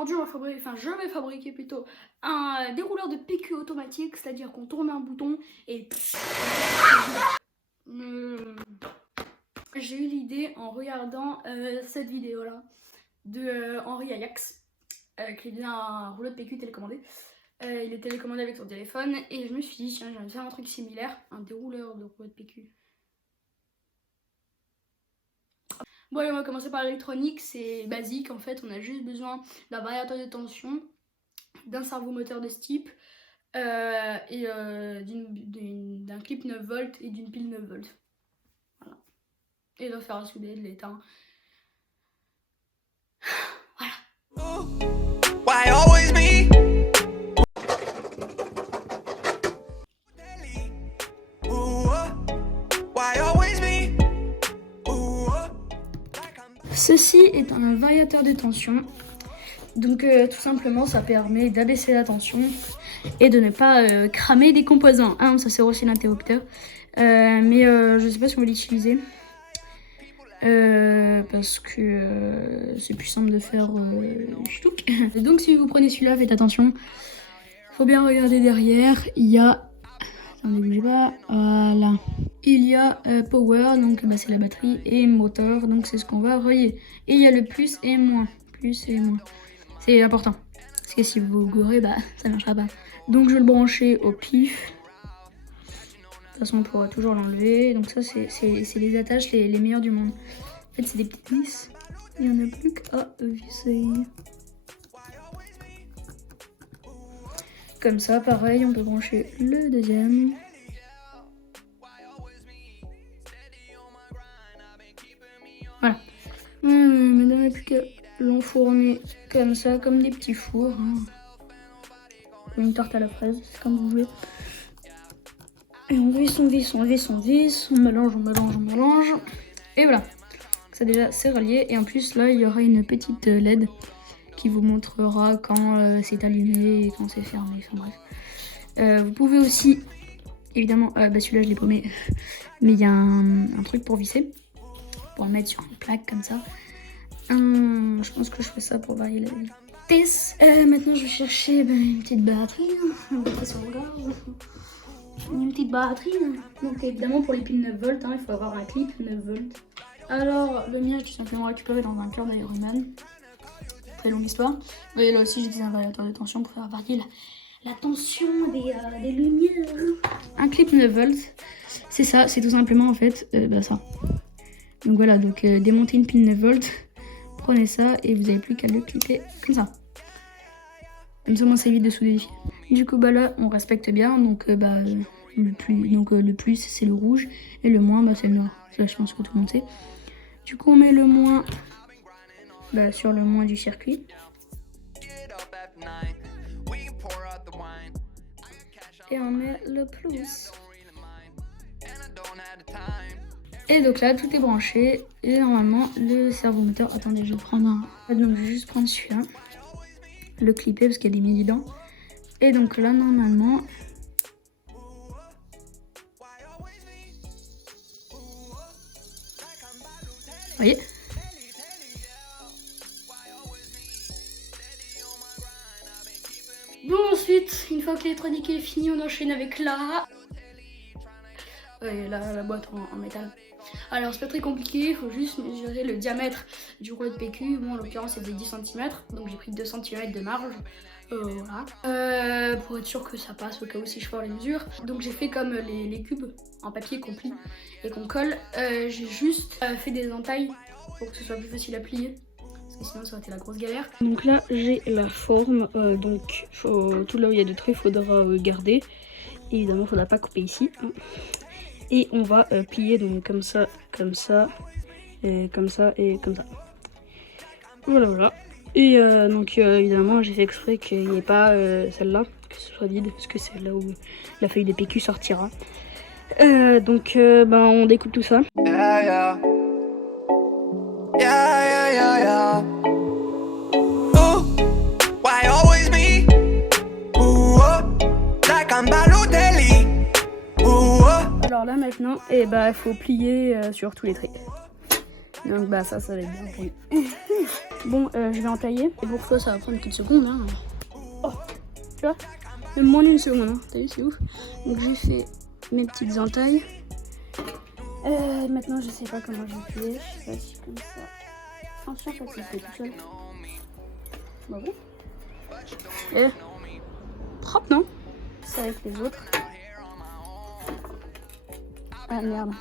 aujourd'hui je vais fabriquer plutôt un dérouleur de PQ automatique, c'est-à-dire qu'on tourne un bouton et j'ai eu l'idée en regardant cette vidéo là de Henri Ajax qui faisait un rouleau de PQ télécommandé. Il est télécommandé avec son téléphone et je me suis dit tiens, j'aimerais faire un truc similaire, un dérouleur de rouleau de PQ. Bon allez, on va commencer par l'électronique, c'est basique en fait, on a juste besoin d'un variateur de tension, d'un servomoteur de ce type et d'un clip 9 volts et d'une pile 9 volts. Voilà. Et d'un fer à souder, de l'étain. Voilà. Why always me? Ceci est un variateur de tension, donc tout simplement ça permet d'abaisser la tension et de ne pas cramer des composants. Ah non, ça sert aussi l'interrupteur, mais je sais pas si on va l'utiliser parce que c'est plus simple de faire ch'touk. Donc si vous prenez celui-là, faites attention, faut bien regarder derrière, il y a... Attendez, bougez pas, voilà. Il y a power, donc bah, c'est la batterie, et moteur, donc c'est ce qu'on va relier. Et il y a le plus et moins. Plus et moins. C'est important. Parce que si vous gourez, bah ça ne marchera pas. Donc je vais le brancher au pif. De toute façon, on pourra toujours l'enlever. Donc ça, c'est les attaches les meilleures du monde. En fait, c'est des petites vis. Il n'y en a plus qu'à visser. Comme ça, pareil, on peut brancher le deuxième. Voilà. Maintenant, il n'y a plus qu'à l'enfourner comme ça, comme des petits fours. Hein. Comme une tarte à la fraise, c'est comme vous voulez. Et on visse, on visse, on visse, on visse. On mélange, on mélange, on mélange. Et voilà. Ça déjà, c'est relié. Et en plus, là, il y aura une petite LED qui vous montrera quand c'est allumé et quand c'est fermé. Enfin bref. Vous pouvez aussi, évidemment, bah celui-là je l'ai paumé, mais il y a un truc pour visser, pour le mettre sur une plaque comme ça. Je pense que je fais ça pour varier la vitesse. Maintenant je vais chercher une petite batterie. Une petite batterie. Donc évidemment pour les piles 9 volts, il faut avoir un clip 9 volts. Alors le mien, je l'ai tout simplement récupéré dans un cœur d'Iron Man. Très longue histoire. Vous voyez là aussi j'ai des variateurs de tension pour faire varier la tension des lumières. Un clip 9 volts, c'est ça, c'est tout simplement en fait ça. Donc voilà, donc démonter une pile 9 volts, prenez ça et vous n'avez plus qu'à le clipper comme ça. Comme ça, moi ça évite de souder les fils. Du coup bah là on respecte bien, donc le plus c'est le rouge et le moins c'est le noir. Ça je pense que tout le monde sait. Du coup on met le moins sur le moins du circuit. Et on met le plus. Et donc là tout est branché. Et normalement le servomoteur. Attendez, je vais prendre un. Donc je vais juste prendre celui-là. Le clipper parce qu'il y a des mini dedans. Et donc là normalement. Vous voyez? Bon, ensuite, une fois que l'électronique est finie, on enchaîne avec la boîte en métal. Alors, c'est pas très compliqué, il faut juste mesurer le diamètre du rouleau de PQ. Bon, en l'occurrence, c'était 10 cm, donc j'ai pris 2 cm de marge. Voilà. Pour être sûr que ça passe au cas où si je fais les mesures. Donc, j'ai fait comme les cubes en papier qu'on plie et qu'on colle. J'ai juste fait des entailles pour que ce soit plus facile à plier. Sinon ça aurait été la grosse galère. Donc là j'ai la forme, donc tout là où il y a des trucs il faudra garder. Et évidemment il ne faudra pas couper ici. Et on va plier donc comme ça, comme ça, et comme ça et comme ça. Voilà voilà. Et donc évidemment j'ai fait exprès qu'il n'y ait pas celle-là, que ce soit vide, parce que c'est là où la feuille de PQ sortira. Donc on découpe tout ça. Ooh, why always me? Ooh, like I'm Balotelli. Ooh. Alors là maintenant, il faut plier sur tous les traits. Donc ça va être bien pour lui. Bon, je vais entailler. Et pour toi, ça va prendre quelques secondes. Hein. Oh, tu vois, même moins d'une seconde. Hein. T'as vu, c'est ouf. Donc j'ai fait mes petites entailles. Maintenant, je sais pas comment je vais plier. Je sais pas si comme ça. Franchement, ça se fait tout seul. Bah bon. Et propre, non? C'est avec les autres. Ah merde.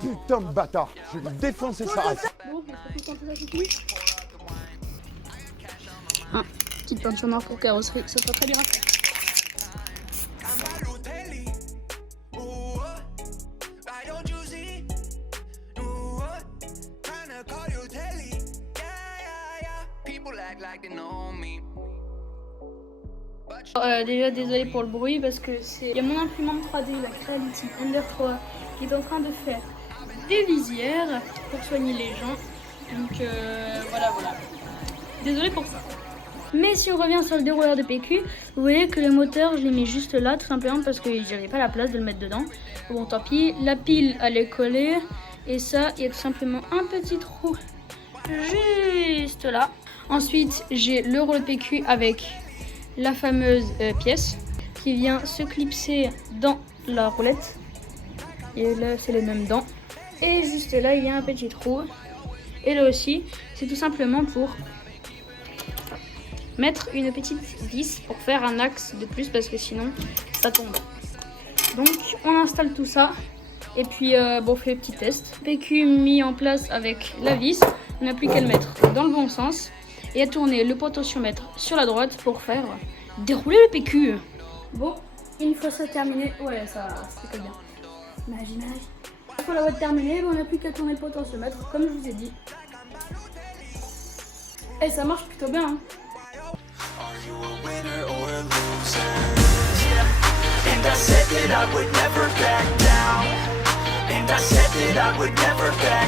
Putain de bâtard, je vais défoncer sa race. Bon, je vais tout ça suffit. Ah, petite peinture noire pour carrosserie, ça sera très bien à faire. Déjà désolé pour le bruit parce que c'est... Il y a mon imprimante 3D, la Creality Ender 3, qui est en train de faire des visières pour soigner les gens. Donc voilà. Désolé pour ça. Mais si on revient sur le dérouleur de PQ, vous voyez que le moteur je l'ai mis juste là tout simplement parce que j'avais pas la place de le mettre dedans. Bon tant pis, la pile elle est collée et ça il y a tout simplement un petit trou juste là. Ensuite j'ai le rouleau de PQ avec la fameuse pièce qui vient se clipser dans la roulette. Et là c'est les mêmes dents. Et juste là il y a un petit trou. Et là aussi c'est tout simplement pour mettre une petite vis pour faire un axe de plus parce que sinon ça tombe. Donc on installe tout ça. Et puis bon, on fait le petit test. PQ mis en place avec la vis. On n'a plus qu'à le mettre dans le bon sens. Et à tourner le potentiomètre sur la droite pour faire dérouler le PQ. Bon, une fois ça terminé, ouais ça c'est bien. Magie. Une fois la voie terminée, on n'a plus qu'à tourner le potentiomètre comme je vous ai dit. Et ça marche plutôt bien. Hein. And I said that I would never back down. And I said that I would never back